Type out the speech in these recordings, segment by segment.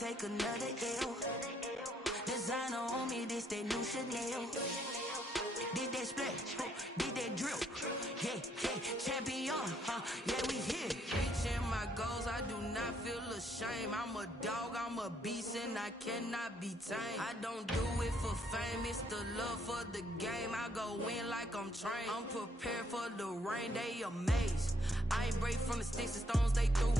take another L. Designer on me, this that new Chanel. Did that splash, did that drip. Yeah, champion, yeah, we here. Reaching my goals, I do not feel ashamed. I'm a dog, I'm a beast, and I cannot be tamed. I don't do it for fame, it's the love for the game. I go in like I'm trained. I'm prepared for the rain, they amazed. I ain't break from the sticks and stones they threw.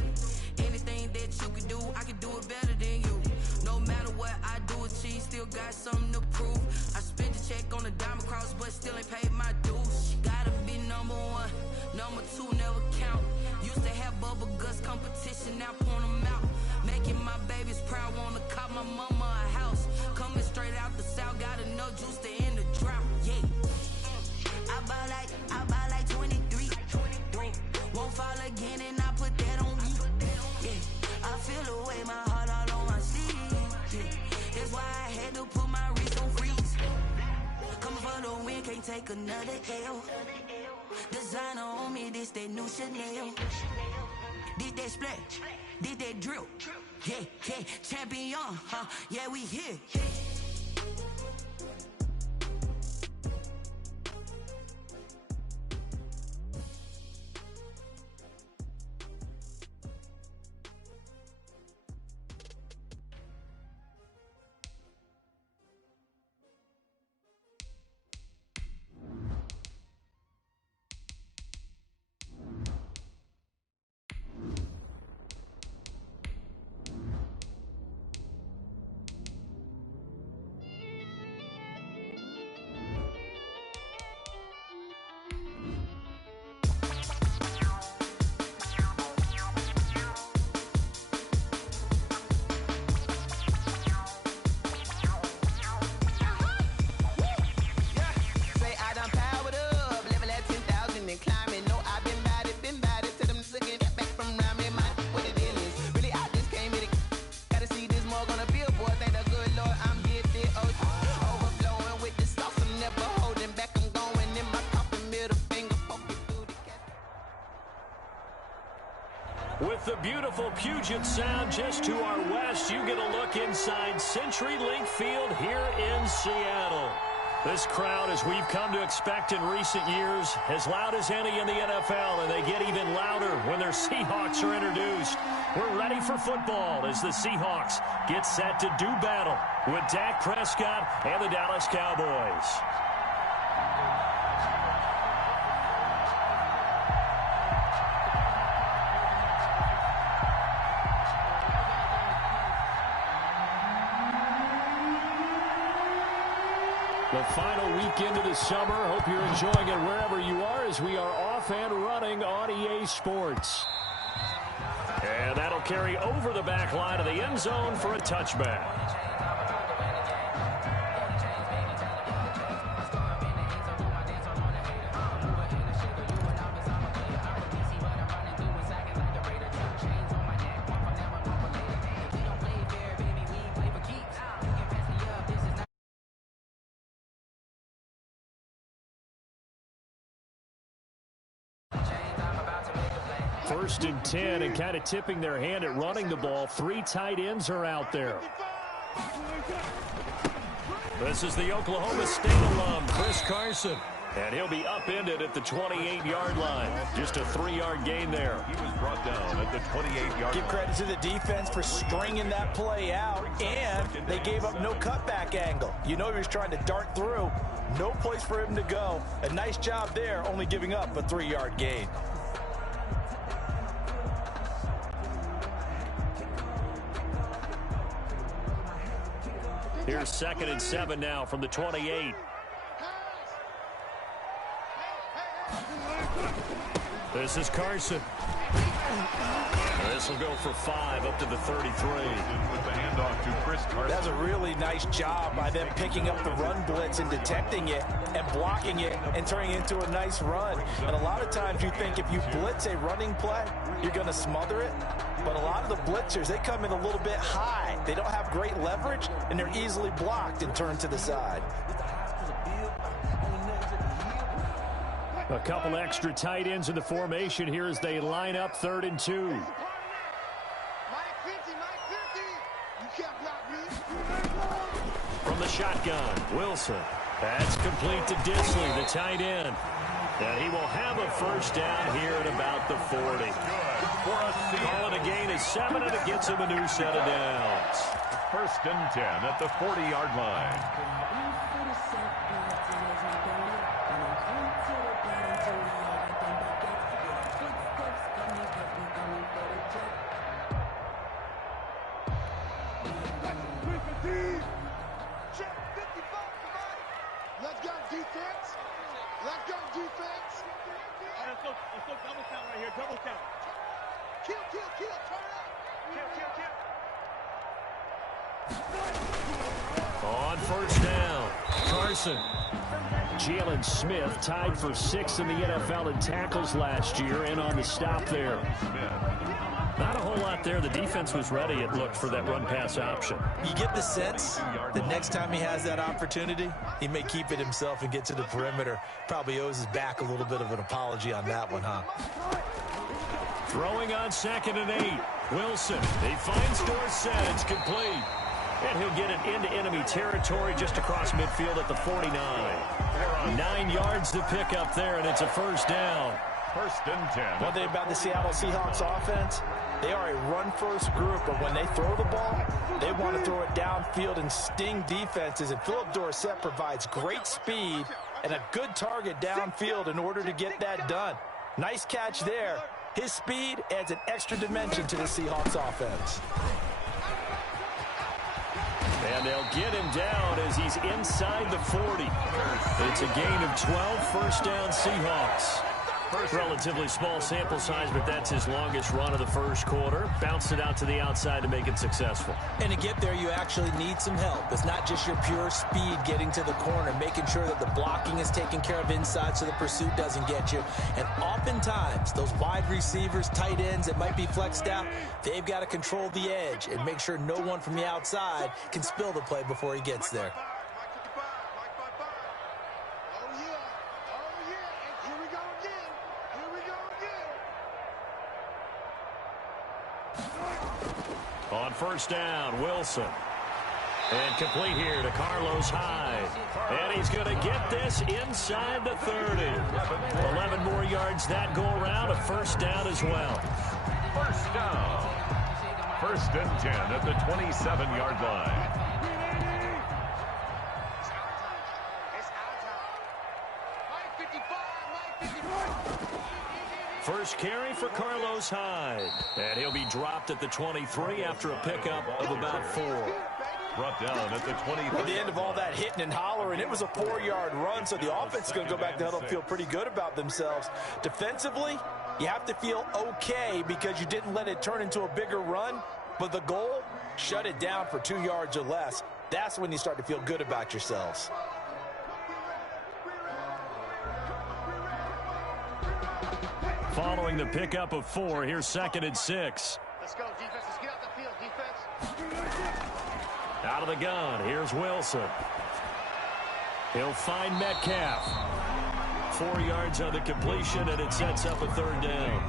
Anything that you can do, I can do it better than you. No matter what I do, achieve, still got something to prove. I spent the check on the diamond cross, but still ain't paid my dues. Gotta be number one, number two never count. Used to have bubble guts competition, now point them out. Making my babies proud, wanna cop my mama a house. Coming straight out the south, got enough juice to end the drought. Yeah, I buy like 23. Won't fall again, and I put that on me. Yeah, I feel the way, my heart all on my sleeve. Yeah, that's why I had to put my wrist on freeze. Coming for the win, can't take another L. Designer on me, this that new Chanel. Did that splash, did that drip. Yeah, champion, yeah, we here. With the beautiful Puget Sound just to our west, you get a look inside CenturyLink Field here in Seattle. This crowd, as we've come to expect in recent years, as loud as any in the NFL, and they get even louder when their Seahawks are introduced. We're ready for football as the Seahawks get set to do battle with Dak Prescott and the Dallas Cowboys. The final weekend of the summer. Hope you're enjoying it wherever you are as we are off and running on EA Sports. And that'll carry over the back line of the end zone for a touchback. First and 10, and kind of tipping their hand at running the ball. Three tight ends are out there. This is the Oklahoma State alum, Chris Carson. And he'll be upended at the 28-yard line. Just a 3-yard gain there. He was brought down at the 28-yard line. Give credit to the defense for stringing that play out, and they gave up no cutback angle. You know he was trying to dart through. No place for him to go. A nice job there, only giving up a 3-yard gain. Here's 2nd and 7 now from the 28. This is Carson. This will go for 5 up to the 33. With the handoff to Chris Carson. That's a really nice job by them picking up the run blitz and detecting it and blocking it and turning it into a nice run. And a lot of times you think if you blitz a running play, you're going to smother it. But a lot of the blitzers, they come in a little bit high. They don't have great leverage, and they're easily blocked and turned to the side. A couple extra tight ends in the formation here as they line up 3rd and 2. From the shotgun, Wilson. That's complete to Disley, the tight end. And he will have a first down here at about the 40. Call it a gain of 7, and it gets him a new set of downs. 1st and 10 at the 40-yard line. Let's go, defense. Let's go, defense. Let's go double count right here. Double count. Kill. Turn up. Kill. On first down, Carson. Jalen Smith tied for 6th in the NFL in tackles last year, and on the stop there. Not a whole lot there. The defense was ready, it looked, for that run-pass option. You get the sense that next time he has that opportunity, he may keep it himself and get to the perimeter. Probably owes his back a little bit of an apology on that one, huh? Throwing on 2nd and 8. Wilson. He finds Dorsett. It's complete. And he'll get it into enemy territory just across midfield at the 49. 9 yards to pick up there, and it's a first down. 1st and 10. One thing about the Seattle Seahawks offense, they are a run-first group, but when they throw the ball, they want to throw it downfield and sting defenses. And Philip Dorsett provides great speed and a good target downfield in order to get that done. Nice catch there. His speed adds an extra dimension to the Seahawks offense. And they'll get him down as he's inside the 40. It's a gain of 12, first down Seahawks. Relatively small sample size, but that's his longest run of the first quarter. Bounced it out to the outside to make it successful. And to get there, you actually need some help. It's not just your pure speed getting to the corner, making sure that the blocking is taken care of inside so the pursuit doesn't get you. And oftentimes, those wide receivers, tight ends that might be flexed out, they've got to control the edge and make sure no one from the outside can spill the play before he gets there. On first down, Wilson. And complete here to Carlos Hyde. And he's going to get this inside the 30. 11 more yards that go around, a first down as well. First down. 1st and 10 at the 27-yard line. First carry for Carlos Hyde. And he'll be dropped at the 23 after a pickup of about 4. Brought down at the 23. At the end of all that hitting and hollering, it was a 4-yard run, so the offense is going to go back to huddle and feel pretty good about themselves. Defensively, you have to feel okay because you didn't let it turn into a bigger run, but the goal, shut it down for 2 yards or less. That's when you start to feel good about yourselves. Following the pickup of 4, here's 2nd and 6. Let's go, defense. Let's get out the field, defense. Out of the gun, here's Wilson. He'll find Metcalf. 4 yards on the completion, and it sets up a 3rd down.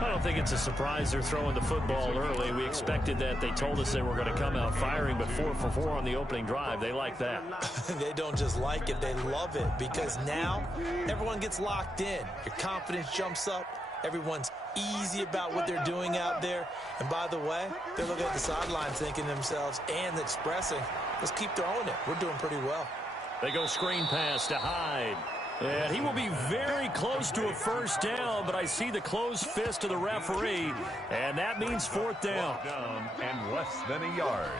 I don't think it's a surprise they're throwing the football early. We expected that. They told us they were going to come out firing, but 4 for 4 on the opening drive. They like that. They don't just like it, they love it, because now everyone gets locked in. Your confidence jumps up. Everyone's easy about what they're doing out there. And by the way, they're looking at the sideline thinking to themselves and expressing, let's keep throwing it. We're doing pretty well. They go screen pass to Hyde. And he will be very close to a first down, but I see the closed fist of the referee, and that means 4th down. And less than a yard.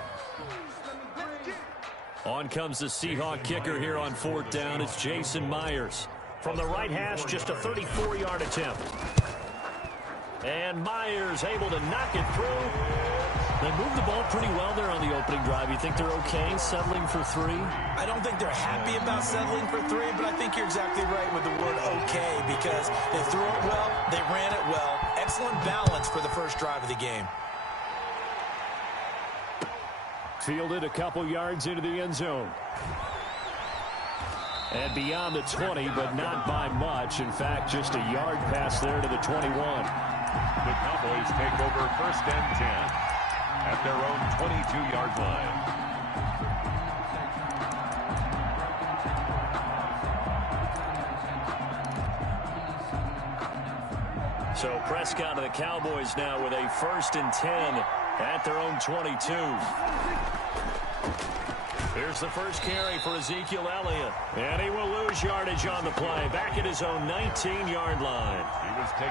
On comes the Seahawk kicker here on 4th down. It's Jason Myers. From the right hash, just a 34-yard attempt. And Myers able to knock it through. They moved the ball pretty well there on the opening drive. You think they're okay settling for 3? I don't think they're happy about settling for 3, but I think you're exactly right with the word okay, because they threw it well, they ran it well. Excellent balance for the first drive of the game. Fielded a couple yards into the end zone. And beyond the 20, but not by much. In fact, just a yard pass there to the 21. The Cowboys take over 1st and 10. at their own 22-yard line. So Prescott of the Cowboys now with a 1st and 10 at their own 22. Here's the first carry for Ezekiel Elliott. And he will lose yardage on the play. Back at his own 19-yard line.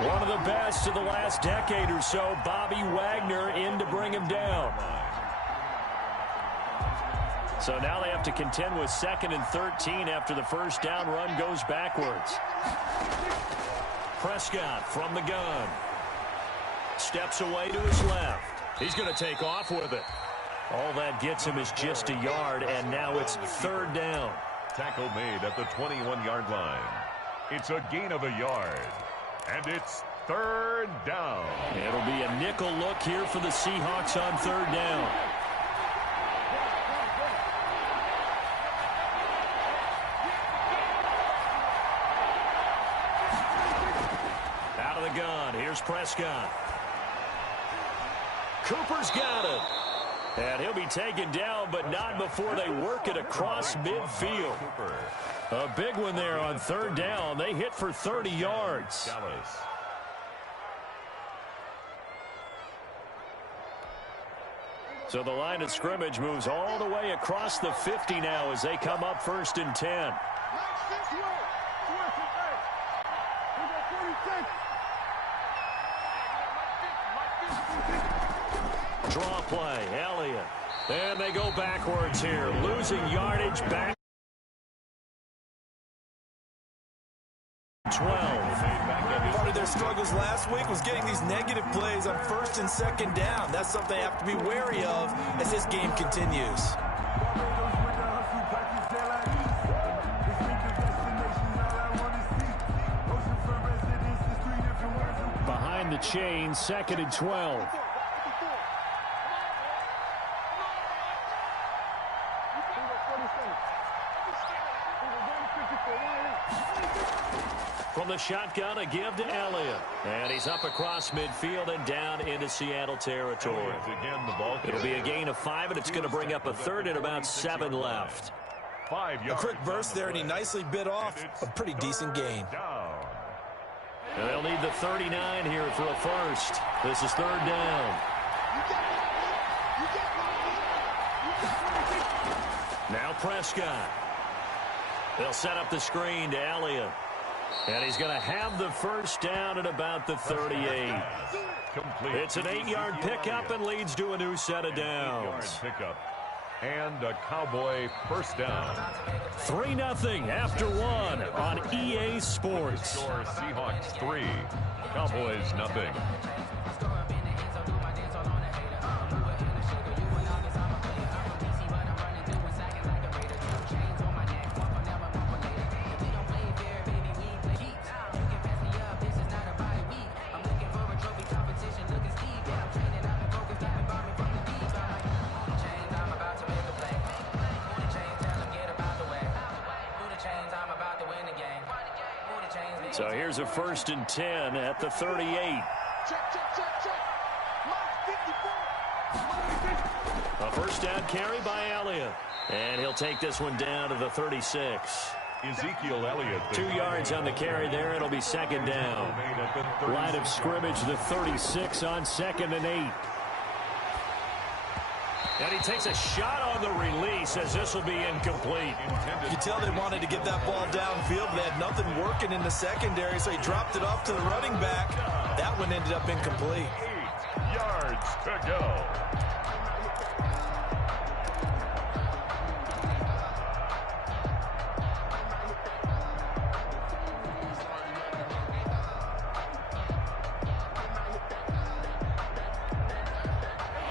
One of the best of the last decade or so, Bobby Wagner, in to bring him down. So now they have to contend with 2nd and 13 after the first down run goes backwards. Prescott from the gun. Steps away to his left. He's going to take off with it. All that gets him is just a yard, and now it's 3rd down. Tackle made at the 21-yard line. It's a gain of a yard, and it's 3rd down. It'll be a nickel look here for the Seahawks on 3rd down. Out of the gun, here's Prescott. Cooper's got it. And he'll be taken down, but not before they work it across midfield. A big one there on 3rd down. They hit for 30 yards. So the line of scrimmage moves all the way across the 50 now as they come up 1st and 10. Draw play, Elliott. And they go backwards here, losing yardage back. 12. Part of their struggles last week was getting these negative plays on 1st and 2nd down. That's something they have to be wary of as this game continues. Behind the chain, 2nd and 12. From the shotgun, a give to Elliott. And he's up across midfield and down into Seattle territory. It'll be a gain of 5, and it's going to bring up a 3rd and about 7 left. A quick burst there, and he nicely bit off a pretty decent gain. And they'll need the 39 here for a first. This is 3rd down. Now Prescott. They'll set up the screen to Elliott. And he's going to have the first down at about the 38. It's an 8-yard pickup and leads to a new set of downs. And a Cowboy first down. 3-0 after 1 on EA Sports. Seahawks 3, Cowboys 0. So here's a 1st and 10 at the 38. A first down carry by Elliott. And he'll take this one down to the 36. Ezekiel Elliott. 2 yards on the carry there. It'll be 2nd down. Line of scrimmage, the 36 on 2nd and 8. And he takes a shot on the release as this will be incomplete. You can tell they wanted to get that ball downfield, but they had nothing working in the secondary, so he dropped it off to the running back. That one ended up incomplete. 8 yards to go.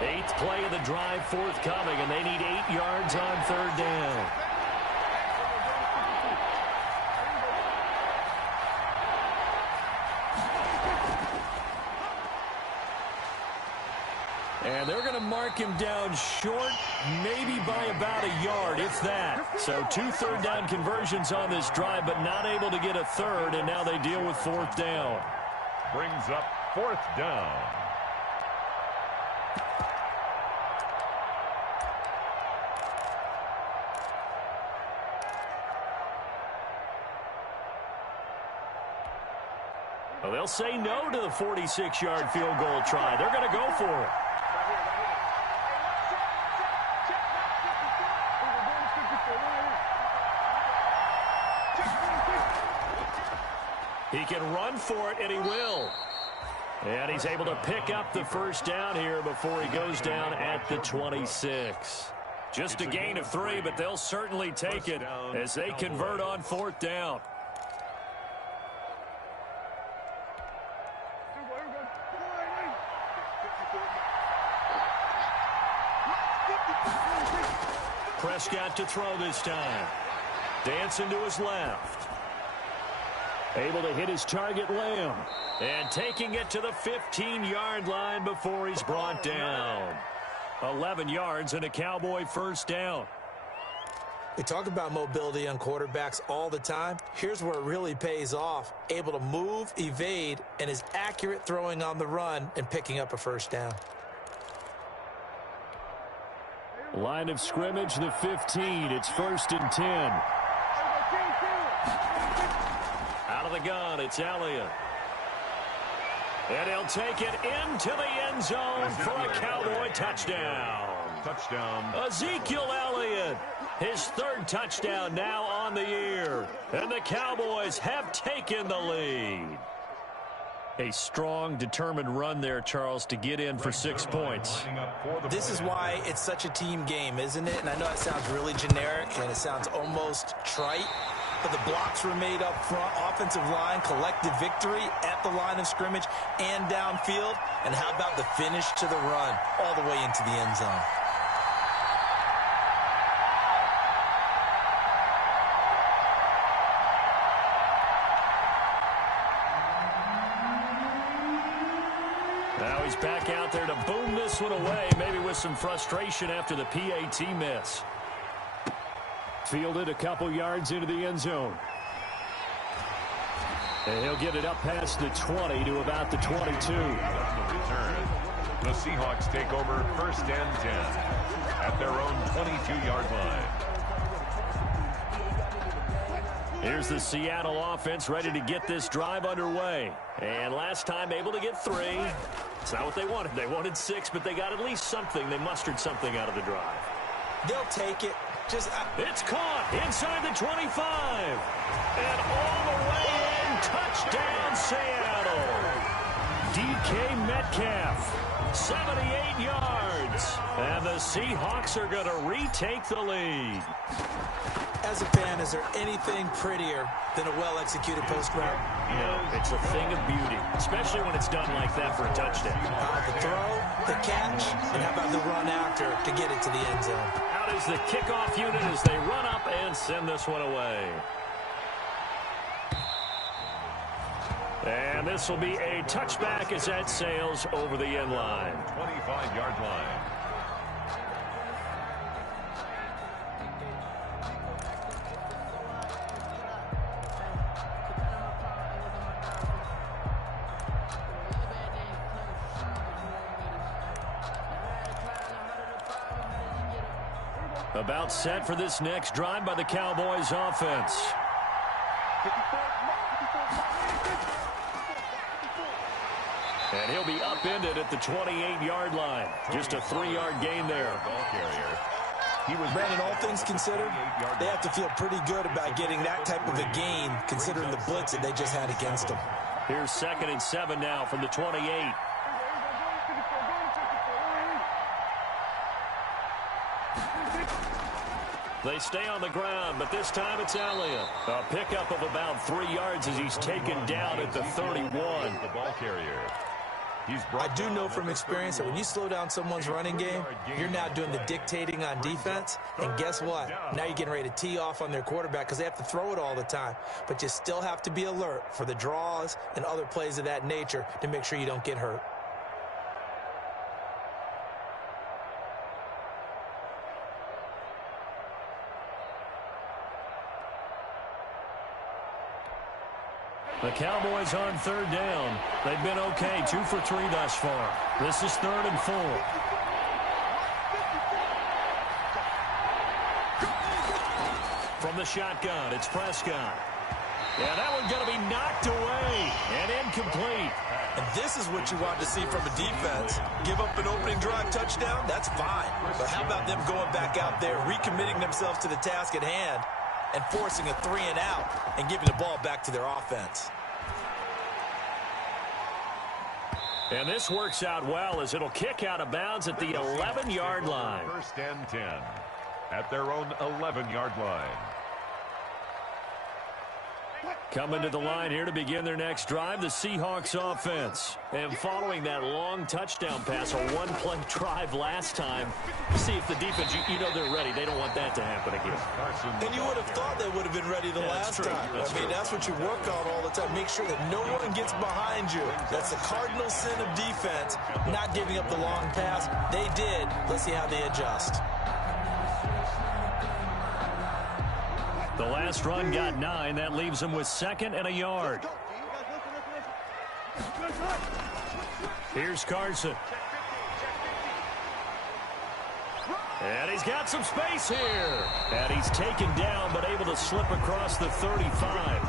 Eighth play of the drive forthcoming, and they need 8 yards on 3rd down. And they're going to mark him down short, maybe by about a yard, if that. So 2 3rd down conversions on this drive, but not able to get a 3rd, and now they deal with 4th down. Brings up 4th down. Well, they'll say no to the 46-yard field goal try. They're going to go for it. He can run for it, and he will. And he's able to pick up the first down here before he goes down at the 26. Just a gain of 3, but they'll certainly take it as they convert on 4th down. Prescott to throw this time. Dancing to his left. Able to hit his target, Lamb. And taking it to the 15-yard line before he's brought down. 11 yards and a Cowboy first down. We talk about mobility on quarterbacks all the time. Here's where it really pays off. Able to move, evade, and is accurate throwing on the run and picking up a first down. Line of scrimmage, the 15. It's 1st and 10. Out of the gun, it's Elliott. And he'll take it into the end zone for a Cowboy touchdown. Touchdown. Ezekiel Elliott, his 3rd touchdown now on the year. And the Cowboys have taken the lead. A strong, determined run there, Charles, to get in for 6 points. This is why it's such a team game, isn't it? And I know it sounds really generic and it sounds almost trite, but the blocks were made up front. Offensive line, collective victory at the line of scrimmage and downfield. And how about the finish to the run all the way into the end zone? Now he's back out there to boom this one away, maybe with some frustration after the PAT miss. Fielded a couple yards into the end zone. And he'll get it up past the 20 to about the 22. The Seahawks take over 1st and 10 at their own 22-yard line. Here's the Seattle offense ready to get this drive underway. And last time able to get 3. It's not what they wanted. They wanted 6, but they got at least something. They mustered something out of the drive. They'll take it. It's caught inside the 25. And all the way in. Touchdown, Seattle. DK Metcalf, 78 yards. And the Seahawks are going to retake the lead. As a fan, is there anything prettier than a well-executed post route? No, it's a thing of beauty, especially when it's done like that for a touchdown. The throw, the catch, and how about the run after to get it to the end zone? Out is the kickoff unit as they run up and send this one away. And this will be a touchback as that sails over the end line. 25-yard line. About set for this next drive by the Cowboys offense. And he'll be upended at the 28-yard line. Just a 3-yard gain there. Ball carrier. Brandon, all things considered, they have to feel pretty good about getting that type of a gain considering the blitz that they just had against them. Here's 2nd and 7 now from the 28. They stay on the ground, but this time it's Elliott. A pickup of about 3 yards as he's taken down at the 31. The ball carrier. I do know from experience that when you slow down someone's running game, you're now doing the dictating on defense. And guess what? Now you're getting ready to tee off on their quarterback because they have to throw it all the time. But you still have to be alert for the draws and other plays of that nature to make sure you don't get hurt. The Cowboys on 3rd down. They've been okay, 2 for 3 thus far. This is 3rd and 4. From the shotgun, it's Prescott. Yeah, that one's going to be knocked away and incomplete. And this is what you want to see from a defense. Give up an opening drive touchdown, that's fine. But how about them going back out there, recommitting themselves to the task at hand, and forcing a 3-and-out and giving the ball back to their offense. And this works out well as it'll kick out of bounds at the 11-yard line. First and 10 at their own 11-yard line. Coming to the line here to begin their next drive, the Seahawks offense. And following that long touchdown pass, a one-play drive last time, see if the defense, you know they're ready. They don't want that to happen again. And you would have thought they would have been ready the last time. That's what you work on all the time. Make sure that no one gets behind you. That's the cardinal sin of defense, not giving up the long pass. They did. Let's see how they adjust. The last run got 9. That leaves them with 2nd and a yard. Here's Carson. And he's got some space here. And he's taken down but able to slip across the 35.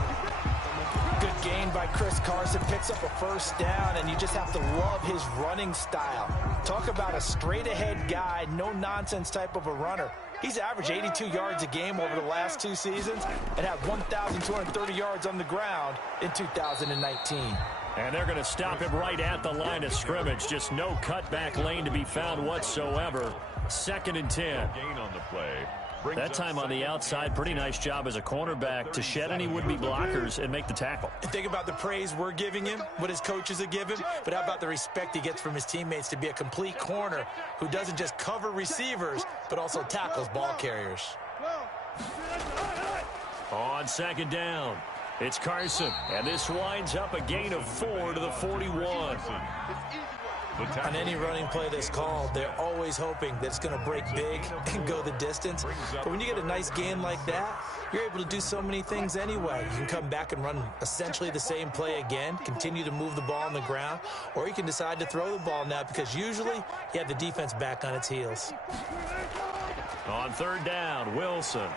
Good gain by Chris Carson. Picks up a first down, and you just have to love his running style. Talk about a straight-ahead guy, no-nonsense type of a runner. He's averaged 82 yards a game over the last 2 seasons and had 1,230 yards on the ground in 2019. And they're going to stop him right at the line of scrimmage. Just no cutback lane to be found whatsoever. 2nd and 10. Gain on the play. That time on the outside, pretty nice job as a cornerback to shed any would-be blockers and make the tackle. Think about the praise we're giving him, what his coaches have given him, but how about the respect he gets from his teammates to be a complete corner who doesn't just cover receivers, but also tackles ball carriers. On 2nd down, it's Carson, and this winds up a gain of 4 to the 41. On any running play that's called, they're always hoping that it's going to break big and go the distance. But when you get a nice gain like that, you're able to do so many things anyway. You can come back and run essentially the same play again, continue to move the ball on the ground, or you can decide to throw the ball now because usually you have the defense back on its heels. On 3rd down, Wilson.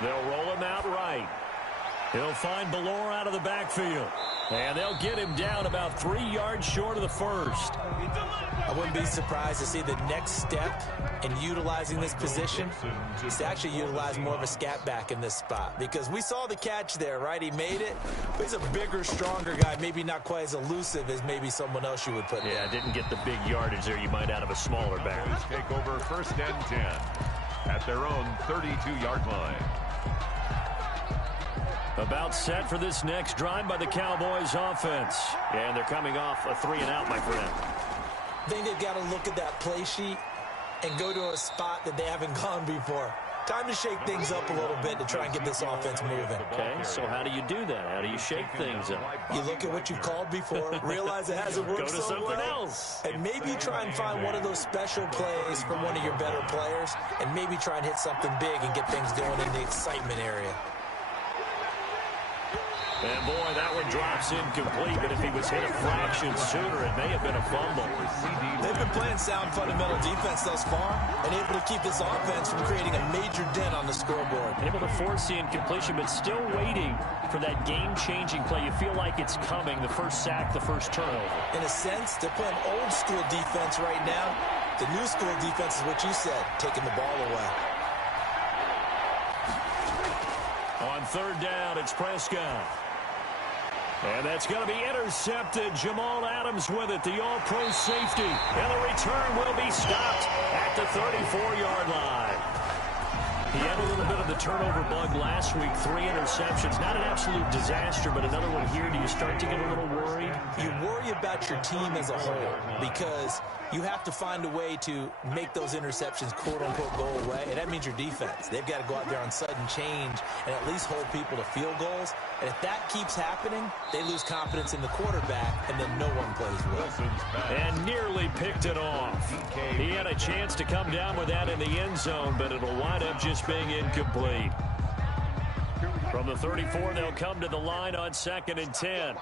They'll roll him out right. He'll find Ballore out of the backfield. And they'll get him down about 3 yards short of the first. I wouldn't be surprised to see the next step in utilizing this position is to actually utilize more of a scat back in this spot. Because we saw the catch there, right? He made it. But he's a bigger, stronger guy. Maybe not quite as elusive as maybe someone else you would put there. Yeah, didn't get the big yardage there you might out of a smaller back. Take over 1st and 10 at their own 32-yard line. About set for this next drive by the Cowboys offense. And they're coming off a 3-and-out, my friend. I think they've got to look at that play sheet and go to a spot that they haven't gone before. Time to shake things up a little bit to try and get this offense moving. Okay, so how do you do that? How do you shake things up? You look at what you've called before, realize it hasn't worked Go to so something well, else. and maybe try and find one of those special plays from one of your better players, and maybe try and hit something big and get things going in the excitement area. And boy, that one drops incomplete, but if he was hit a fraction sooner, it may have been a fumble. They've been playing sound fundamental defense thus far and able to keep this offense from creating a major dent on the scoreboard. Able to force the incompletion, but still waiting for that game-changing play. You feel like it's coming, the first sack, the first turnover. In a sense, they're playing old-school defense right now. The new school defense is what you said, taking the ball away. On 3rd down, it's Prescott. And that's going to be intercepted. Jamal Adams with it, the all-pro safety. And the return will be stopped at the 34-yard line. He had a little bit of the turnover bug last week, 3 interceptions. Not an absolute disaster, but another one here. Do you start to get a little worried? You worry about your team as a whole because you have to find a way to make those interceptions, quote-unquote, go away, and that means your defense. They've got to go out there on sudden change and at least hold people to field goals. And if that keeps happening, they lose confidence in the quarterback, and then no one plays well. And nearly picked it off. He had a chance to come down with that in the end zone, but it'll wind up just being incomplete. From the 34, they'll come to the line on 2nd and 10.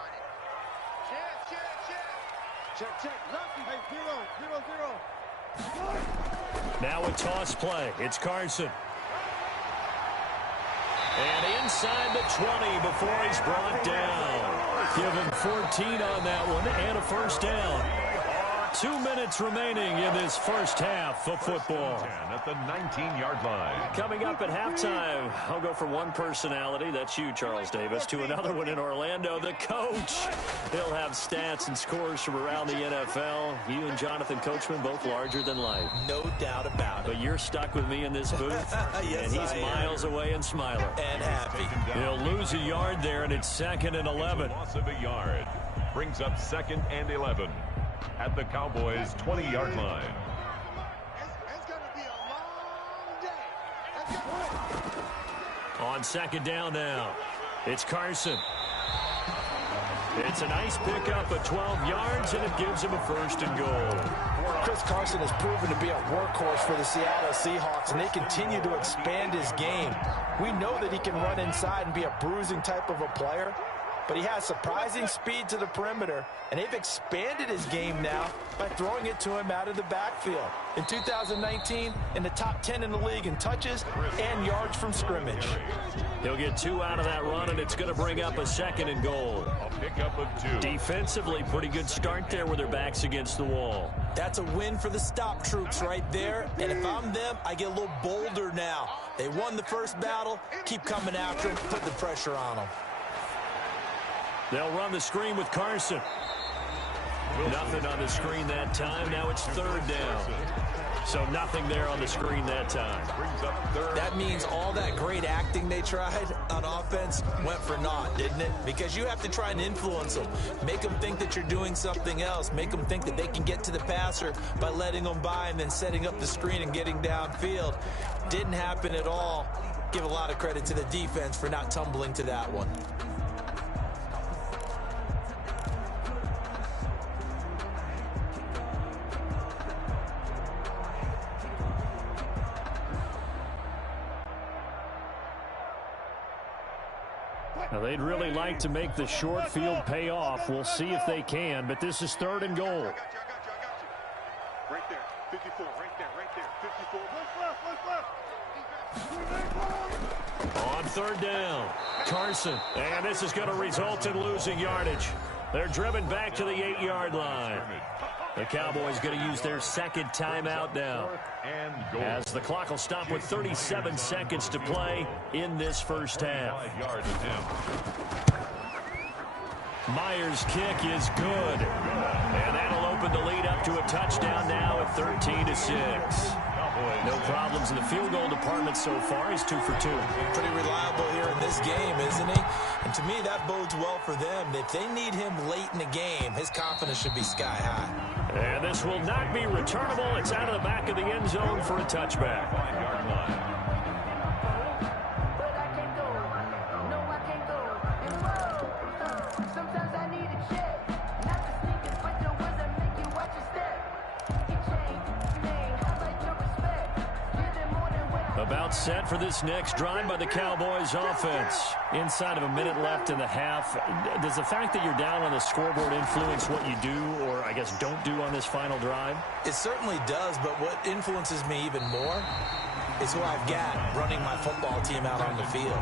Check. Hey, zero. Now a toss play. It's Carson. And inside the 20 before he's brought down. Give him 14 on that one and a first down. 2 minutes remaining in this first half of football. At the 19-yard line. Coming up at halftime, I'll go from one personality, that's you, Charles Davis, to another one in Orlando, the coach. He'll have stats and scores from around the NFL. You and Jonathan Coachman, both larger than life. No doubt about it. But you're stuck with me in this booth, yes, and he's miles away and smiling. And happy. He'll lose a yard there, and it's 2nd and 11. Loss of a yard brings up 2nd and 11 at the Cowboys' 20-yard line. It's going to be a long day. On 2nd down now, it's Carson. It's a nice pickup of 12 yards, and it gives him a 1st and goal. Chris Carson has proven to be a workhorse for the Seattle Seahawks, and they continue to expand his game. We know that he can run inside and be a bruising type of a player, but he has surprising speed to the perimeter, and they've expanded his game now by throwing it to him out of the backfield. In 2019, in the top 10 in the league in touches and yards from scrimmage. He'll get 2 out of that run, and it's going to bring up a 2nd and goal. A pickup of 2. Defensively, pretty good start there with their backs against the wall. That's a win for the stop troops right there, and if I'm them, I get a little bolder now. They won the first battle, keep coming after them, put the pressure on them. They'll run the screen with Carson. Nothing on the screen that time. Now it's 3rd down. So nothing there on the screen that time. That means all that great acting they tried on offense went for naught, didn't it? Because you have to try and influence them. Make them think that you're doing something else. Make them think that they can get to the passer by letting them by and then setting up the screen and getting downfield. Didn't happen at all. Give a lot of credit to the defense for not tumbling to that one. Now, they'd really like to make the short field pay off. We'll see if they can, but this is 3rd and goal. I got you. Right there, 54, right there, 54. Left. On 3rd down, Carson. And this is going to result in losing yardage. They're driven back to the 8-yard line. The Cowboys going to use their 2nd timeout now, as the clock will stop with 37 seconds to play in this first half. Myers' kick is good, and that'll open the lead up to a touchdown now at 13-6. No problems in the field goal department so far. He's 2 for 2. Pretty reliable here in this game, isn't he? And to me, that bodes well for them. If they need him late in the game, his confidence should be sky high. And this will not be returnable. It's out of the back of the end zone for a touchback. 5-yard line. About set for this next drive by the Cowboys offense. Inside of a minute left in the half. Does the fact that you're down on the scoreboard influence what you do, or I guess don't do on this final drive? It certainly does, but what influences me even more is who I've got running my football team out on the field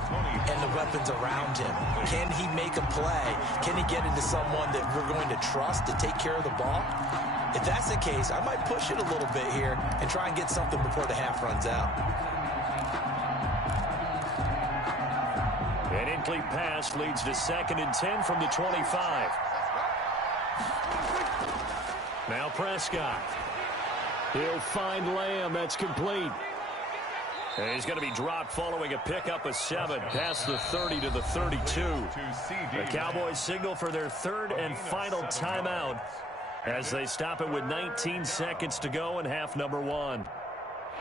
and the weapons around him. Can he make a play? Can he get into someone that we're going to trust to take care of the ball? If that's the case, I might push it a little bit here and try and get something before the half runs out. An incomplete pass leads to 2nd and 10 from the 25. Now Prescott. He'll find Lamb. That's complete. And he's going to be dropped following a pickup of 7 past the 30 to the 32. The Cowboys signal for their 3rd and final timeout as they stop it with 19 seconds to go in half number 1.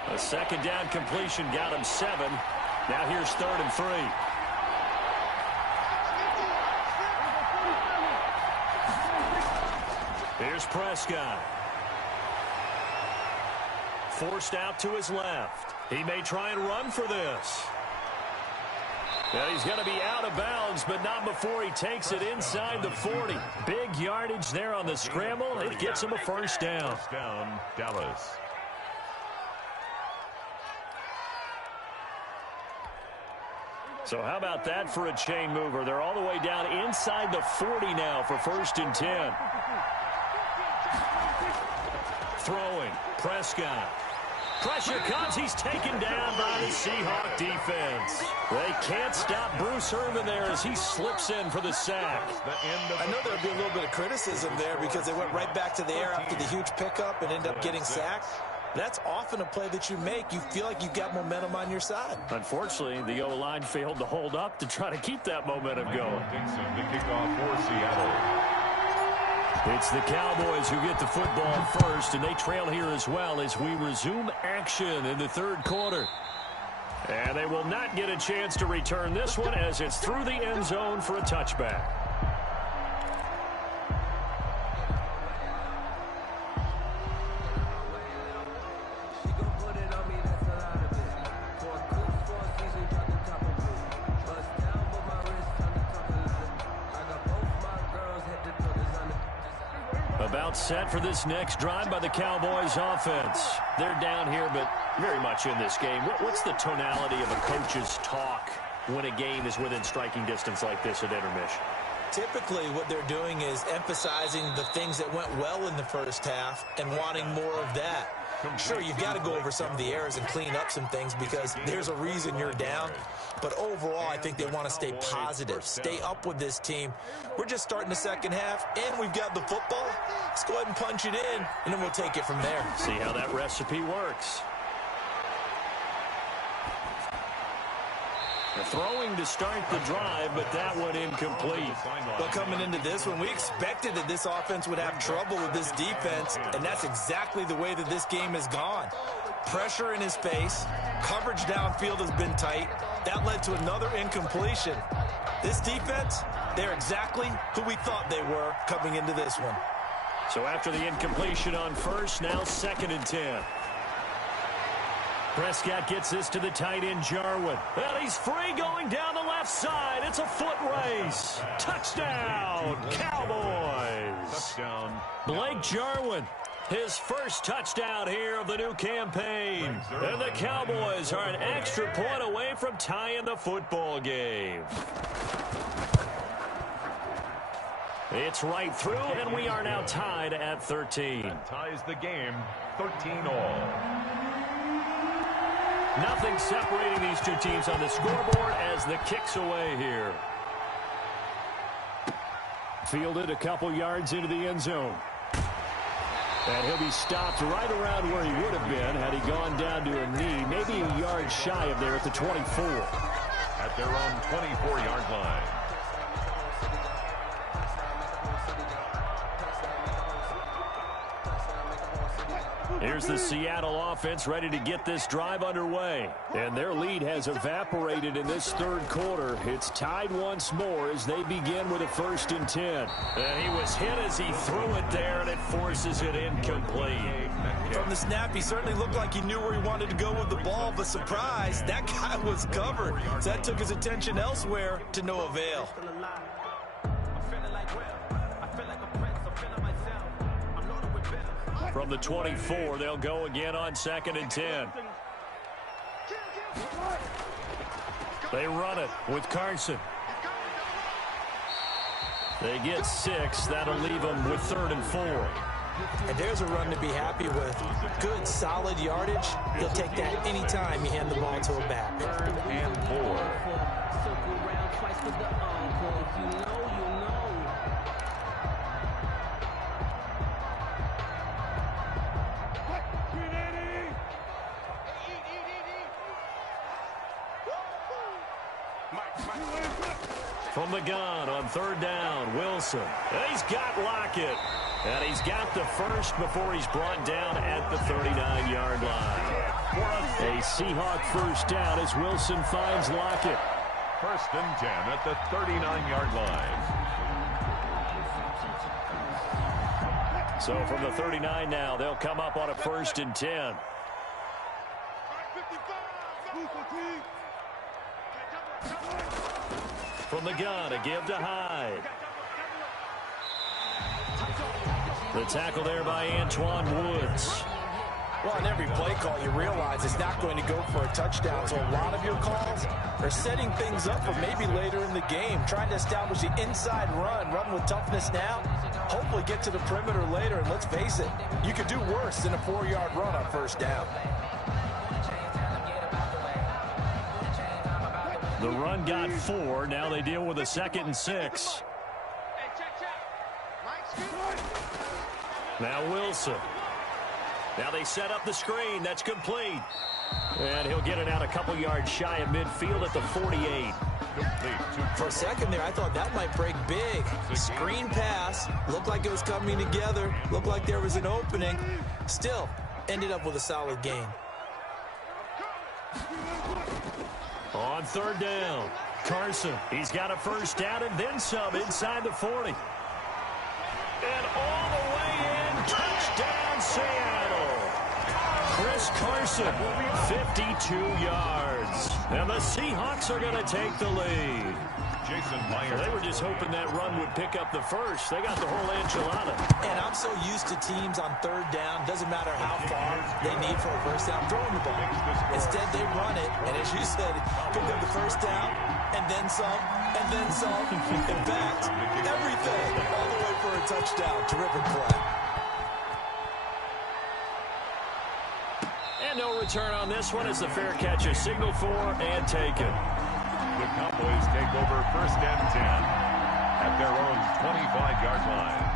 A 2nd down completion got him 7. Now here's 3rd and 3. Here's Prescott. Forced out to his left. He may try and run for this. And he's going to be out of bounds, but not before he takes it inside the 40. Big yardage there on the scramble. It gets him a first down. First down, Dallas. So how about that for a chain mover? They're all the way down inside the 40 now for 1st and 10. Throwing. Prescott. Pressure comes. He's taken down by the Seahawk defense. They can't stop Bruce Irvin there as he slips in for the sack. I know there'll be a little bit of criticism there because they went right back to the air after the huge pickup and ended up getting sacked. That's often a play that you make. You feel like you've got momentum on your side. Unfortunately, the O-line failed to hold up to try to keep that momentum going. The kickoff for Seattle. It's the Cowboys who get the football first, and they trail here as well as we resume action in the 3rd quarter. And they will not get a chance to return this one as it's through the end zone for a touchback. About set for this next drive by the Cowboys offense. They're down here, but very much in this game. What's the tonality of a coach's talk when a game is within striking distance like this at intermission? Typically, what they're doing is emphasizing the things that went well in the first half and wanting more of that. Sure, you've got to go over some of the errors and clean up some things because there's a reason you're down. But overall, I think they want to stay positive, stay up with this team. We're just starting the second half, and we've got the football. Let's go ahead and punch it in, and then we'll take it from there. See how that recipe works. Throwing to start the drive, but that one incomplete. Well, coming into this one, we expected that this offense would have trouble with this defense, and that's exactly the way that this game has gone. Pressure in his face, coverage downfield has been tight. That led to another incompletion. This defense, they're exactly who we thought they were coming into this one. So after the incompletion on first, now 2nd and 10. Prescott gets this to the tight end, Jarwin. And he's free going down the left side. It's a foot race. Touchdown, Cowboys. Touchdown. Blake Jarwin, his first touchdown here of the new campaign. And the Cowboys are an extra point away from tying the football game. It's right through, and we are now tied at 13. That ties the game, 13-all. Nothing separating these two teams on the scoreboard as the kick's away here. Fielded a couple yards into the end zone. And he'll be stopped right around where he would have been had he gone down to a knee, maybe a yard shy of there at the 24. At their own 24-yard line. Here's the Seattle offense ready to get this drive underway. And their lead has evaporated in this 3rd quarter. It's tied once more as they begin with a 1st and 10. And he was hit as he threw it there, and it forces it incomplete. From the snap, he certainly looked like he knew where he wanted to go with the ball, but surprise, that guy was covered. So that took his attention elsewhere to no avail. From the 24, they'll go again on 2nd and 10. They run it with Carson. They get 6. That'll leave them with 3rd and 4. And there's a run to be happy with. Good, solid yardage. He'll take that anytime you hand the ball to a back. 3rd and 4. From the gun on 3rd down, Wilson. He's got Lockett. And he's got the first before he's brought down at the 39-yard line. A Seahawk first down as Wilson finds Lockett. 1st and 10 at the 39-yard line. So from the 39 now, they'll come up on a 1st and 10. From the gun, a give to Hyde. The tackle there by Antoine Woods. Well, on every play call, you realize it's not going to go for a touchdown. So a lot of your calls are setting things up for maybe later in the game, trying to establish the inside run with toughness now, hopefully get to the perimeter later. And let's face it, you could do worse than a 4-yard run on first down. The run got 4. Now they deal with a 2nd and 6. Now Wilson. Now they set up the screen. That's complete. And he'll get it out a couple yards shy of midfield at the 48. For a second there, I thought that might break big. Screen pass. Looked like it was coming together. Looked like there was an opening. Still, ended up with a solid gain. On 3rd down, Carson. He's got a first down and then some inside the 40. And all the way in. Touchdown, Seattle. Chris Carson, 52 yards. And the Seahawks are going to take the lead. Jason Myers. They were just hoping that run would pick up the first. They got the whole enchilada. And I'm so used to teams on 3rd down, doesn't matter how far they need for a first down, throwing the ball. Instead, they run it, and as you said, pick up the first down, and then some, and then some. In fact, everything, all the way for a touchdown. Terrific play. And no return on this one as the fair catch is signaled for and taken. The Cowboys take over 1st and 10 at their own 25-yard line.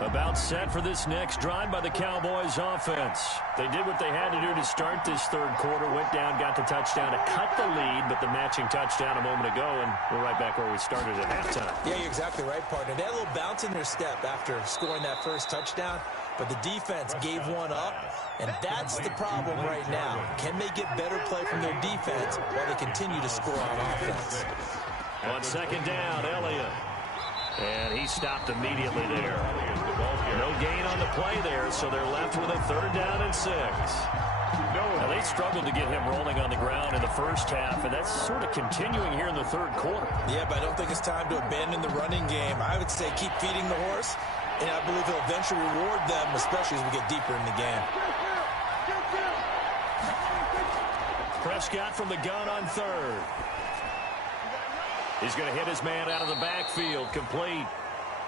About set for this next drive by the Cowboys offense. They did what they had to do to start this 3rd quarter. Went down, got the touchdown to cut the lead, but the matching touchdown a moment ago, and we're right back where we started at halftime. Yeah, you're exactly right, partner. They had a little bounce in their step after scoring that first touchdown, but the defense gave one up, and that's the problem right now. Can they get better play from their defense while they continue to score on offense? On 2nd down, Elliott. And he stopped immediately there. No gain on the play there, so they're left with a 3rd down and 6. Now, they struggled to get him rolling on the ground in the first half, and that's sort of continuing here in the 3rd quarter. Yeah, but I don't think it's time to abandon the running game. I would say keep feeding the horse, and I believe he'll eventually reward them, especially as we get deeper in the game. Prescott from the gun on 3rd. He's going to hit his man out of the backfield, complete.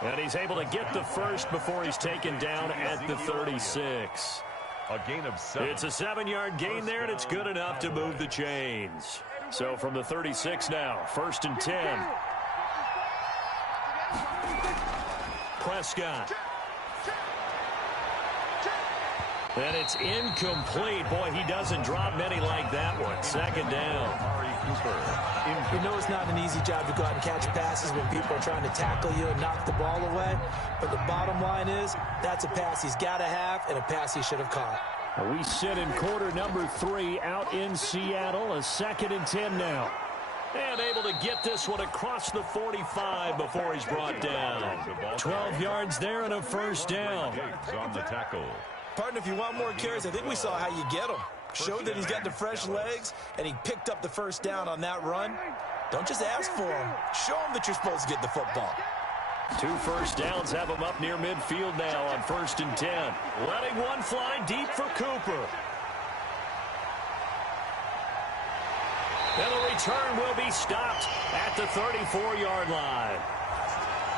And he's able to get the first before he's taken down at the 36. A gain of 7. It's a 7-yard gain there, and it's good enough to move the chains. So from the 36 now, 1st and 10. Prescott. And it's incomplete. Boy, he doesn't drop many like that one. 2nd down. You know it's not an easy job to go out and catch passes when people are trying to tackle you and knock the ball away. But the bottom line is that's a pass he's got to have and a pass he should have caught. We sit in quarter number 3 out in Seattle. A 2nd and 10 now. And able to get this one across the 45 before he's brought down. 12 yards there and a 1st down. On the tackle. Partner, if you want more carries, I think we saw how you get them. Showed that he's got the fresh legs, and he picked up the 1st down on that run. Don't just ask for him. Show him that you're supposed to get the football. 2 first downs have him up near midfield now on 1st and 10. Letting one fly deep for Cooper. And the return will be stopped at the 34-yard line.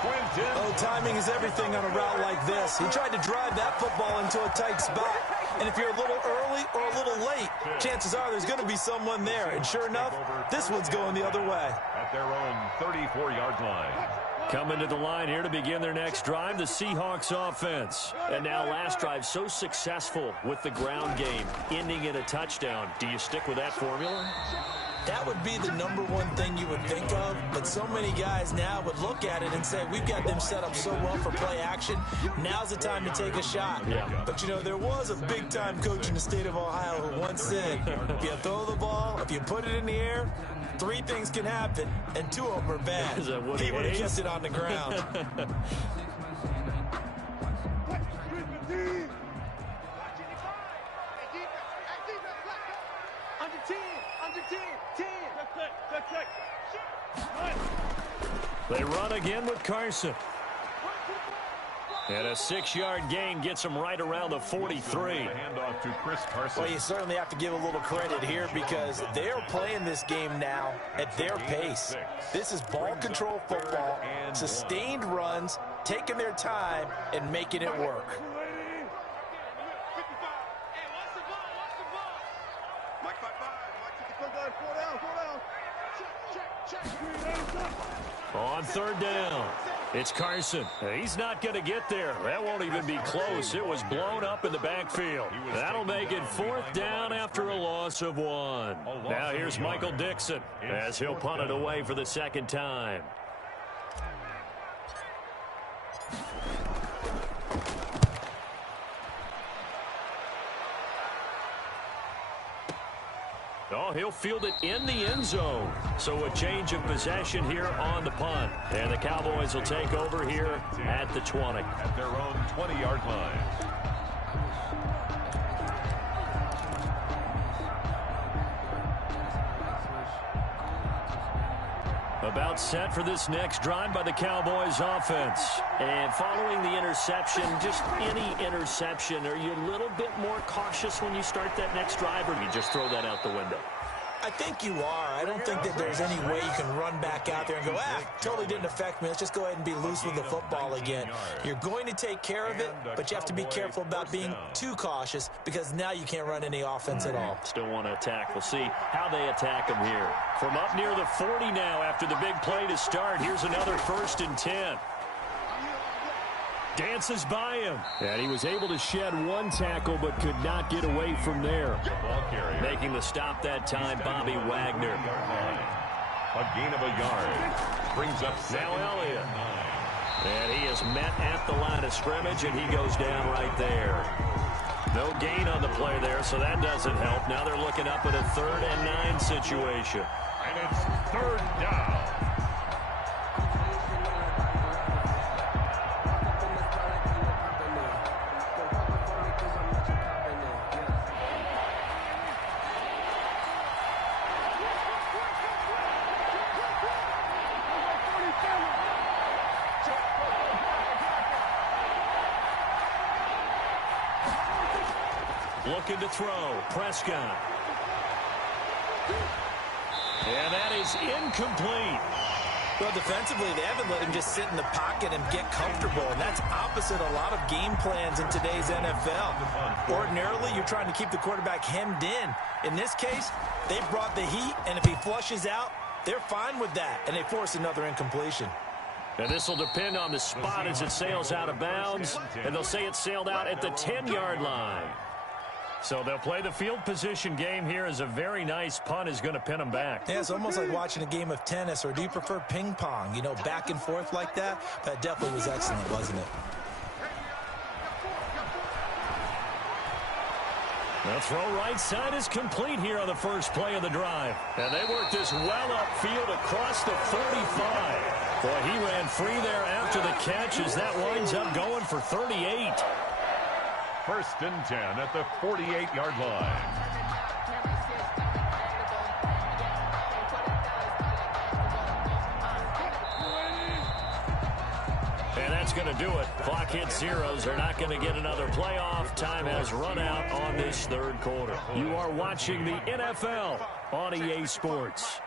Oh, timing is everything on a route like this. He tried to drive that football into a tight spot. And if you're a little early or a little late, chances are there's going to be someone there. And sure enough, this one's going the other way. At their own 34-yard line. Coming to the line here to begin their next drive, the Seahawks offense. And now last drive so successful with the ground game, ending in a touchdown. Do you stick with that formula? That would be the #1 thing you would think of, but so many guys now would look at it and say, we've got them set up so well for play action, now's the time to take a shot. Yeah. But, you know, there was a big-time coach in the state of Ohio who once said, if you throw the ball, if you put it in the air, 3 things can happen, and 2 of them are bad. Is that what he would have hates? kept it on the ground. They run again with Carson. And a 6-yard gain gets him right around the 43. Handoff to Chris Carson. Well, you certainly have to give a little credit here because they're playing this game now at their pace. This is ball control football, sustained runs, taking their time, and making it work. On 3rd down, it's Carson. He's not going to get there. That won't even be close. It was blown up in the backfield. That'll make it 4th down after a loss of 1. Now here's Michael Dixon as he'll punt it away for the 2nd time. Oh, he'll field it in the end zone. So a change of possession here on the punt. And the Cowboys will take over here at the 20. At their own 20-yard line. About set for this next drive by the Cowboys offense. And following the interception, just any interception, are you a little bit more cautious when you start that next drive, or you just throw that out the window? I think you are. I don't think that there's any way you can run back out there and go, totally didn't affect me. Let's just go ahead and be loose with the football again. You're going to take care of it, but you have to be careful about being too cautious because now you can't run any offense at all. Still want to attack. We'll see how they attack them here. From up near the 40 now after the big play to start. Here's another 1st and 10. Dances by him. And he was able to shed 1 tackle but could not get away from there. Making the stop that time, Bobby Wagner. A gain of a yard. Brings up now Elliott. And he is met at the line of scrimmage, and he goes down right there. No gain on the play there, so that doesn't help. Now they're looking up at a 3rd and 9 situation. And it's 3rd down. Looking to throw. Prescott. And that is incomplete. Well, defensively, they haven't let him just sit in the pocket and get comfortable, and that's opposite a lot of game plans in today's NFL. Ordinarily, you're trying to keep the quarterback hemmed in. In this case, they brought the heat, and if he flushes out, they're fine with that, and they force another incompletion. And this will depend on the spot as it sails out of bounds, and they'll say it sailed out at the 10-yard line. So they'll play the field position game here as a very nice punt is going to pin them back. Yeah, it's almost like watching a game of tennis, or do you prefer ping pong? You know, back and forth like that? That definitely was excellent, wasn't it? The throw right side is complete here on the first play of the drive. And they work this well upfield across the 45. Boy, he ran free there after the catch as that winds up going for 38. 1st and 10 at the 48-yard line. And that's going to do it. Clock hits zeros. They're not going to get another playoff. Time has run out on this 3rd quarter. You are watching the NFL on EA Sports.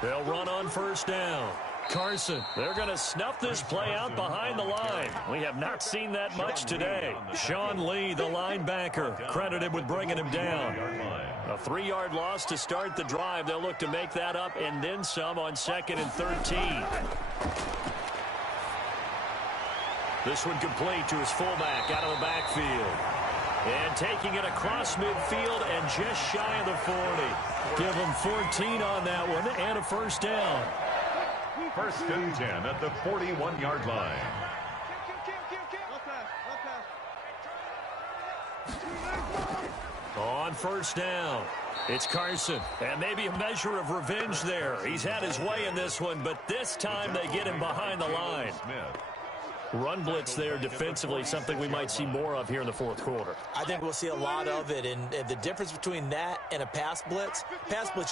They'll run on 1st down. Carson, they're going to snuff this play out behind the line. We have not seen that much today. Sean Lee, the linebacker, credited with bringing him down. A 3-yard loss to start the drive. They'll look to make that up and then some on 2nd and 13. This one complete to his fullback out of the backfield. And taking it across midfield and just shy of the 40. Give him 14 on that one and a 1st down. 1st and 10 at the 41-yard line. On 1st down, it's Carson. And maybe a measure of revenge there. He's had his way in this one, but this time they get him behind the line. Run blitz there defensively, something we might see more of here in the fourth quarter. I think we'll see a lot of it, and the difference between that and a pass blitz,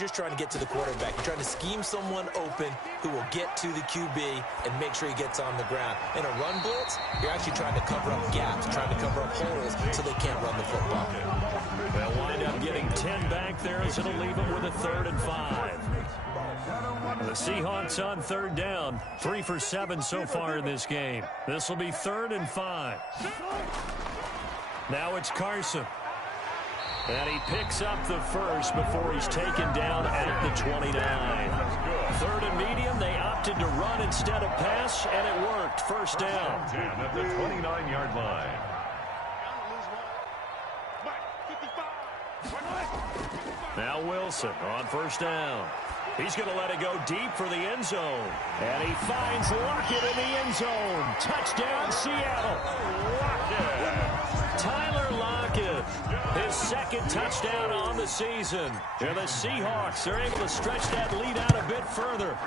you're trying to get to the quarterback. You're trying to scheme someone open who will get to the QB and make sure he gets on the ground. In a run blitz, you're actually trying to cover up gaps, trying to cover up holes so they can't run the football. They'll wind up getting 10 back there as it'll leave them with a 3rd and 5. The Seahawks on 3rd down, 3 for 7 so far in this game. This will be 3rd and 5. Now it's Carson. And he picks up the first before he's taken down at the 29. 3rd and medium, they opted to run instead of pass, and it worked. First down. 10 at the 29-yard line. Now Wilson on first down. He's going to let it go deep for the end zone. And he finds Lockett in the end zone. Touchdown, Seattle. Lockett. Tyler Lockett, his 2nd touchdown on the season. And the Seahawks are able to stretch that lead out a bit further.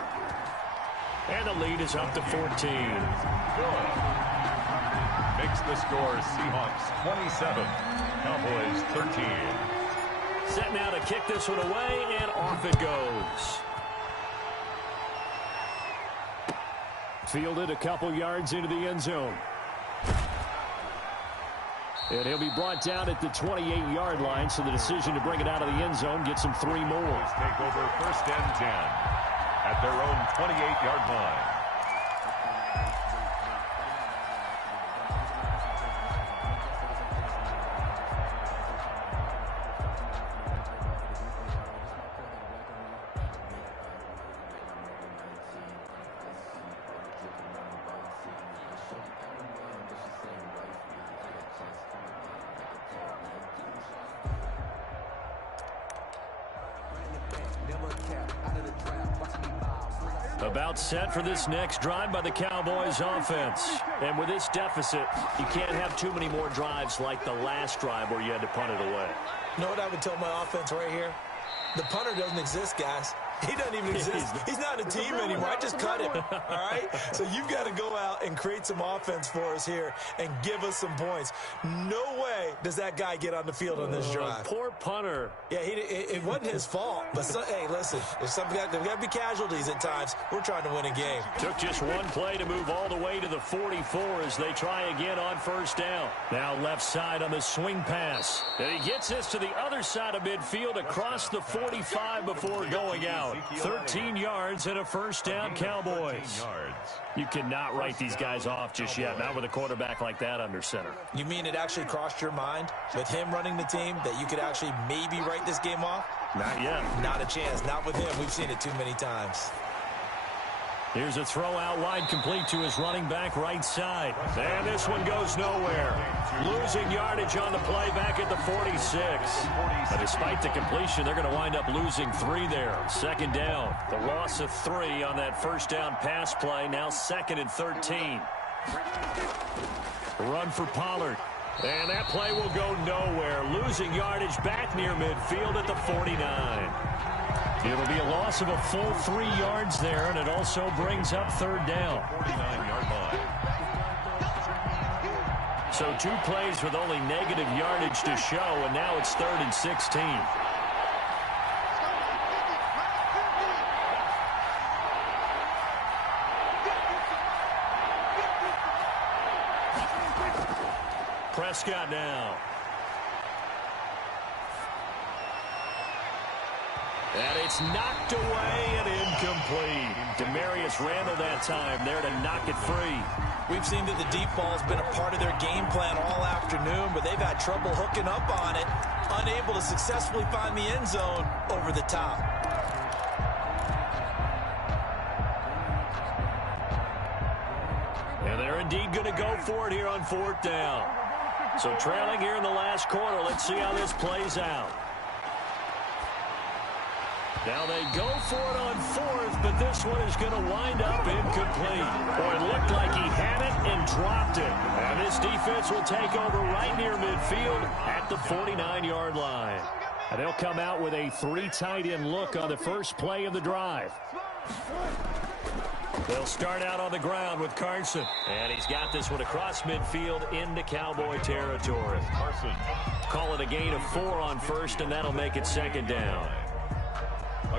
And the lead is up to 14. Makes the score Seahawks 27, Cowboys 13. Set now to kick this one away, and off it goes. Fielded a couple yards into the end zone. And he'll be brought down at the 28-yard line, so the decision to bring it out of the end zone gets him 3 more. Take over 1st and 10 at their own 28-yard line. About set for this next drive by the Cowboys offense. And with this deficit, you can't have too many more drives like the last drive where you had to punt it away. You know what I would tell my offense right here? The punter doesn't exist, guys. He doesn't even exist. He's not a team anymore. I just cut him, all right? So you've got to go out and create some offense for us here and give us some points. No way does that guy get on the field on this drive. Poor punter. Yeah, it wasn't his fault. But, hey, listen, there's got to be casualties at times. We're trying to win a game. Took just one play to move all the way to the 44 as they try again on first down. Now left side on the swing pass. And he gets this to the other side of midfield across the 45 before going out. 13 yards and a first down, Cowboys. You cannot write these guys off just yet, not with a quarterback like that under center. You mean it actually crossed your mind with him running the team that you could actually maybe write this game off? Not yet. Not a chance. Not with him. We've seen it too many times. Here's a throw out wide, complete to his running back right side. And this one goes nowhere. Losing yardage on the play back at the 46. But despite the completion, they're going to wind up losing 3 there. 2nd down. The loss of 3 on that first down pass play. Now 2nd and 13. Run for Pollard. And that play will go nowhere. Losing yardage back near midfield at the 49. It'll be a loss of a full 3 yards there, and it also brings up 3rd down. 49-yard line. So 2 plays with only negative yardage to show, and now it's 3rd and 16. Prescott now. And it's knocked away and incomplete. Demarius Randall that time there to knock it free. We've seen that the deep ball's been a part of their game plan all afternoon, but they've had trouble hooking up on it, unable to successfully find the end zone over the top. And they're indeed going to go for it here on 4th down. So trailing here in the last quarter. Let's see how this plays out. Now they go for it on 4th, but this one is going to wind up incomplete. Boy, it looked like he had it and dropped it. And this defense will take over right near midfield at the 49-yard line. And they'll come out with a 3 tight end look on the first play of the drive. They'll start out on the ground with Carson. And he's got this one across midfield into Cowboy territory. Carson. Call it a gain of 4 on first, and that'll make it second down.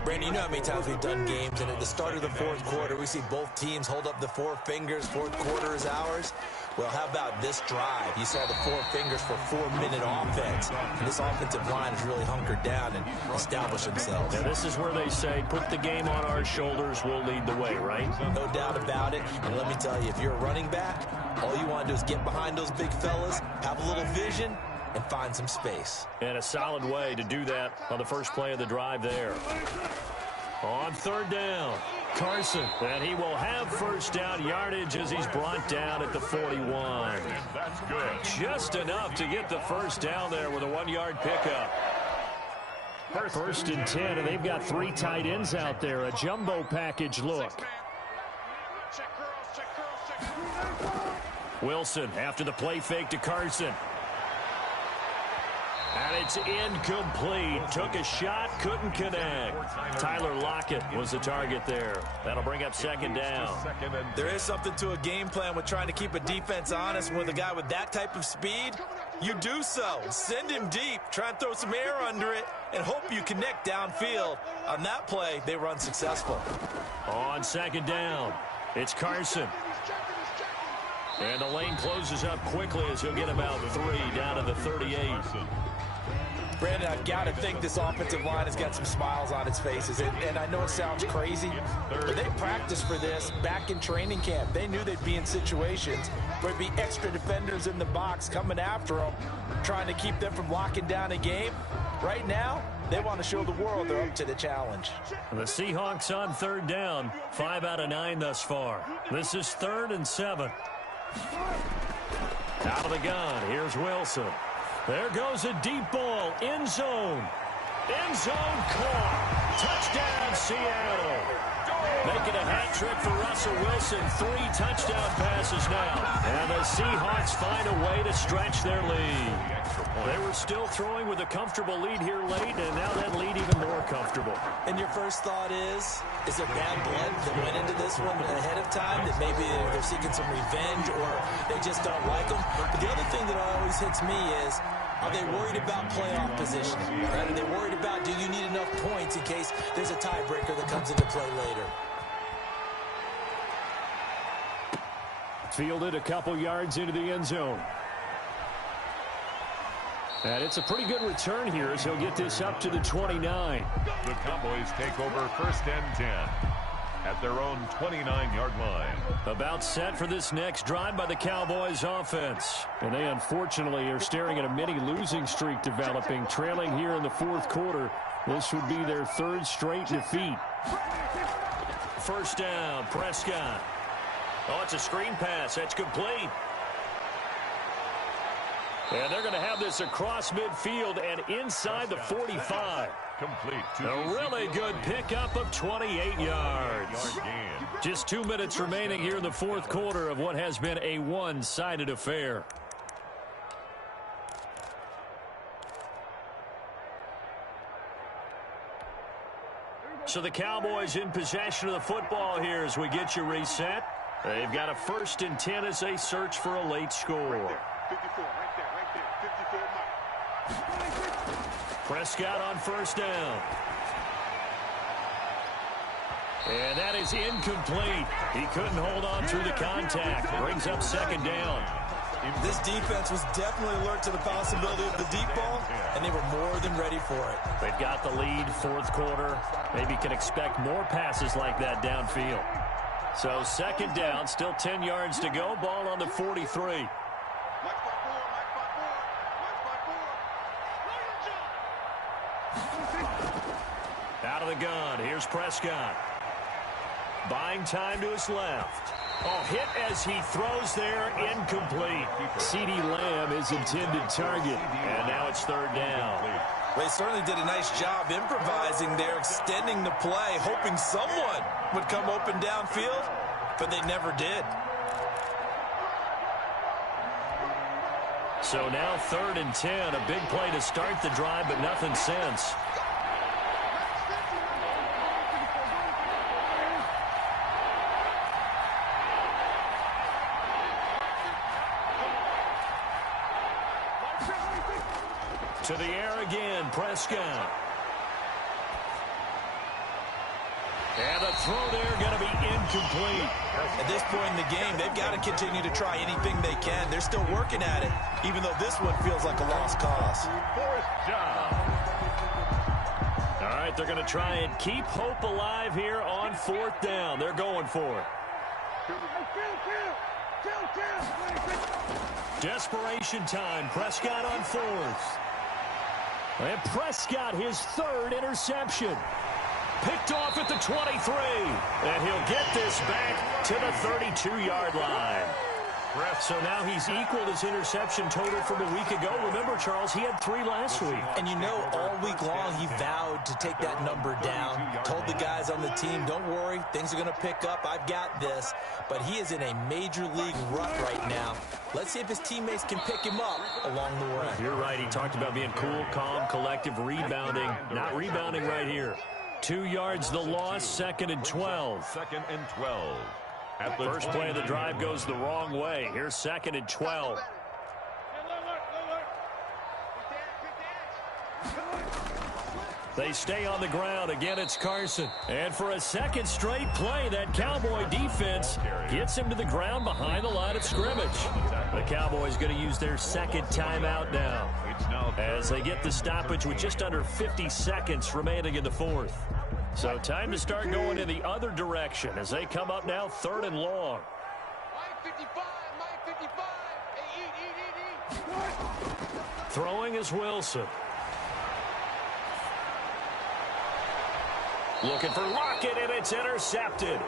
Brandon, you know how many times we've done games, and at the start of the fourth quarter, we see both teams hold up the 4 fingers. Fourth quarter is ours. Well, how about this drive? You saw the 4 fingers for 4-minute offense, and this offensive line has really hunkered down and established themselves. Now, this is where they say, put the game on our shoulders, we'll lead the way, right? No doubt about it. And let me tell you, if you're a running back, all you want to do is get behind those big fellas, have a little vision, and find some space. And a solid way to do that on the first play of the drive there. On third down, Carson. And he will have first down yardage as he's brought down at the 41. That's good. Just enough to get the first down there with a 1-yard pickup. First and 10, and they've got 3 tight ends out there. A jumbo package look. Wilson after the play fake to Carson. And it's incomplete. Took a shot, couldn't connect. Tyler Lockett was the target there. That'll bring up second down. There is something to a game plan with trying to keep a defense honest. With a guy with that type of speed, you do so. Send him deep, try and throw some air under it, and hope you connect downfield. On that play, they were unsuccessful. On second down, it's Carson. And the lane closes up quickly as he'll get about 3 down to the 38. Brandon, I've got to think this offensive line has got some smiles on its faces. And I know it sounds crazy, but they practiced for this back in training camp. They knew they'd be in situations where there'd be extra defenders in the box coming after them, trying to keep them from locking down a game. Right now, they want to show the world they're up to the challenge. The Seahawks on third down, 5 out of 9 thus far. This is 3rd and 7. Out of the gun, here's Wilson. There goes a deep ball, end zone. End zone caught. Touchdown, Seattle. Making a hat trick for Russell Wilson. 3 touchdown passes now. And the Seahawks find a way to stretch their lead. They were still throwing with a comfortable lead here late, and now that lead even more comfortable. And your first thought is there bad blood that went into this one ahead of time, that maybe they're seeking some revenge or they just don't like them? But the other thing that always hits me is, are they worried about playoff positioning? Right? Are they worried about, do you need enough points in case there's a tiebreaker that comes into play later? Fielded a couple yards into the end zone. And it's a pretty good return here as he'll get this up to the 29. The Cowboys take over 1st and 10 at their own 29-yard line. About set for this next drive by the Cowboys offense. And they unfortunately are staring at a mini losing streak developing, trailing here in the 4th quarter. This would be their 3rd straight defeat. First down, Prescott. Oh, it's a screen pass. That's complete. And they're going to have this across midfield and inside the 45. Complete. A really good pickup of 28 yards. Just 2 minutes remaining here in the 4th quarter of what has been a one-sided affair. So the Cowboys in possession of the football here as we get you reset. They've got a 1st and 10 as they search for a late score. 54, right there, 54. Prescott on first down. And that is incomplete. He couldn't hold on through the contact. Brings up second down. This defense was definitely alert to the possibility of the deep ball, and they were more than ready for it. They've got the lead, 4th quarter. Maybe can expect more passes like that downfield. So second down, still 10 yards to go. Ball on the 43. Out of the gun, here's Prescott. Buying time to his left. Oh, hit as he throws there, incomplete. CeeDee Lamb is intended target, and now it's 3rd down. Well, they certainly did a nice job improvising there, extending the play, hoping someone would come open downfield, but they never did. So now 3rd and 10, a big play to start the drive, but nothing since. To the air again, Prescott. And the throw there going to be incomplete. At this point in the game, they've got to continue to try anything they can. They're still working at it, even though this one feels like a lost cause. Fourth down. All right, they're going to try and keep hope alive here on fourth down. They're going for it. Desperation time. Prescott on fourth. And Prescott, his third interception. Picked off at the 23. And he'll get this back to the 32-yard line. So now he's equaled his interception total from a week ago. Remember, Charles, he had 3 last week. And you know, all week long he vowed to take that number down. Told the guys on the team, don't worry, things are going to pick up. I've got this. But he is in a major league rut right now. Let's see if his teammates can pick him up along the way. You're right. He talked about being cool, calm, collective, rebounding. Not rebounding right here. 2 yards the loss, 2nd and 12. 2nd and 12. At the First play of the drive goes the wrong way. Here's 2nd and 12. They stay on the ground. Again, it's Carson. And for a second straight play, that Cowboy defense gets him to the ground behind the line of scrimmage. The Cowboys going to use their second timeout now as they get the stoppage with just under 50 seconds remaining in the fourth. So time to start going in the other direction as they come up now 3rd and long. Throwing is Wilson. Looking for Lockett, and it's intercepted.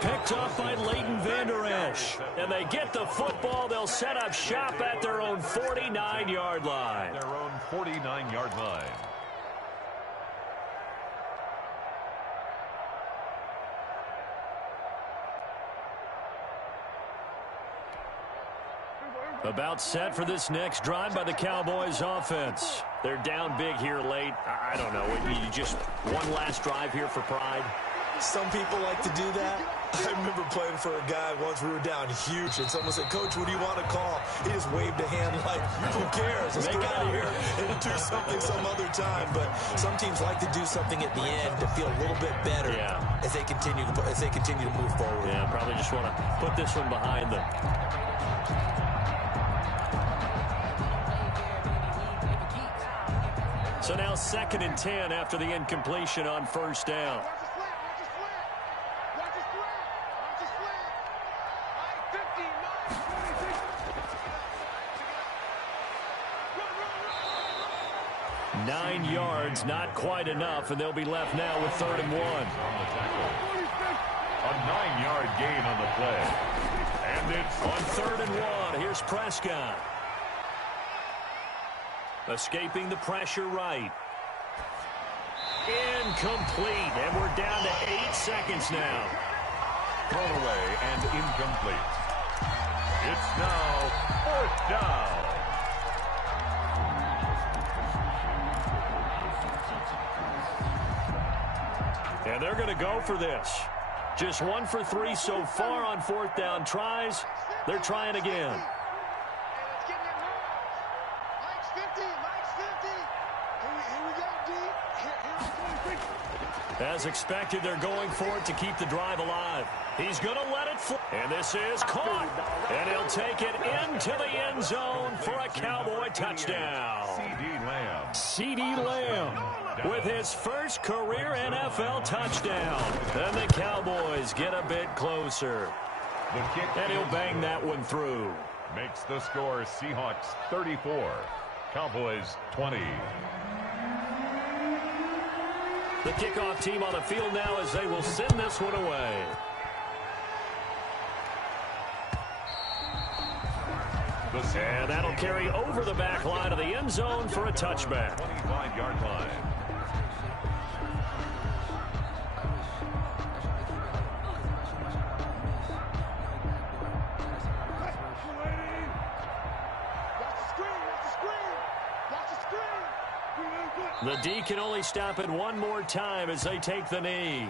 Picked off by Leighton Vander Esch. And they get the football. They'll set up shop at their own 49-yard line. Their own 49-yard line. About set for this next drive by the Cowboys offense. They're down big here late. I don't know. You just one last drive here for pride. Some people like to do that. I remember playing for a guy once. We were down huge, and someone said, "Coach, what do you want to call?" He just waved a hand like, "Who cares? Let's get out of here and do something some other time." But some teams like to do something at the end to feel a little bit better as they continue to move forward. Yeah, probably just want to put this one behind them. So now 2nd and 10 after the incompletion on first down. Nine yards, not quite enough, and they'll be left now with 3rd and 1. A 9-yard gain on the play. And it's on 3rd and 1. Here's Prescott. Escaping the pressure right. Incomplete, and we're down to 8 seconds now. thrown away and incomplete. It's now 4th down. And they're going to go for this. Just 1 for 3 so far on 4th down tries. They're trying again. As expected, they're going for it to keep the drive alive. He's going to let it fly. And this is caught. And he'll take it into the end zone for a Cowboy touchdown. CeeDee Lamb with his first career NFL touchdown. And the Cowboys get a bit closer. And he'll bang that one through. Makes the score Seahawks 34, Cowboys 20. The kickoff team on the field now as they will send this one away. And that'll carry over the back line of the end zone for a touchback. 25-yard line. The D can only stop it one more time as they take the knee.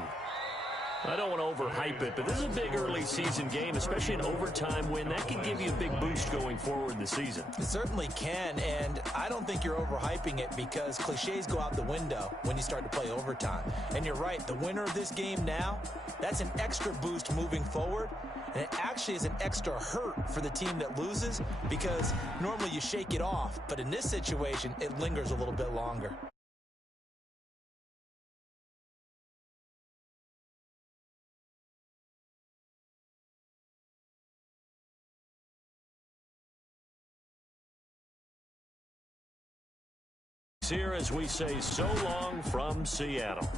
I don't want to overhype it, but this is a big early season game, especially an overtime win. That can give you a big boost going forward in the season. It certainly can, and I don't think you're overhyping it because cliches go out the window when you start to play overtime. And you're right, the winner of this game now, that's an extra boost moving forward, and it actually is an extra hurt for the team that loses because normally you shake it off, but in this situation, it lingers a little bit longer. Here as we say so long from Seattle.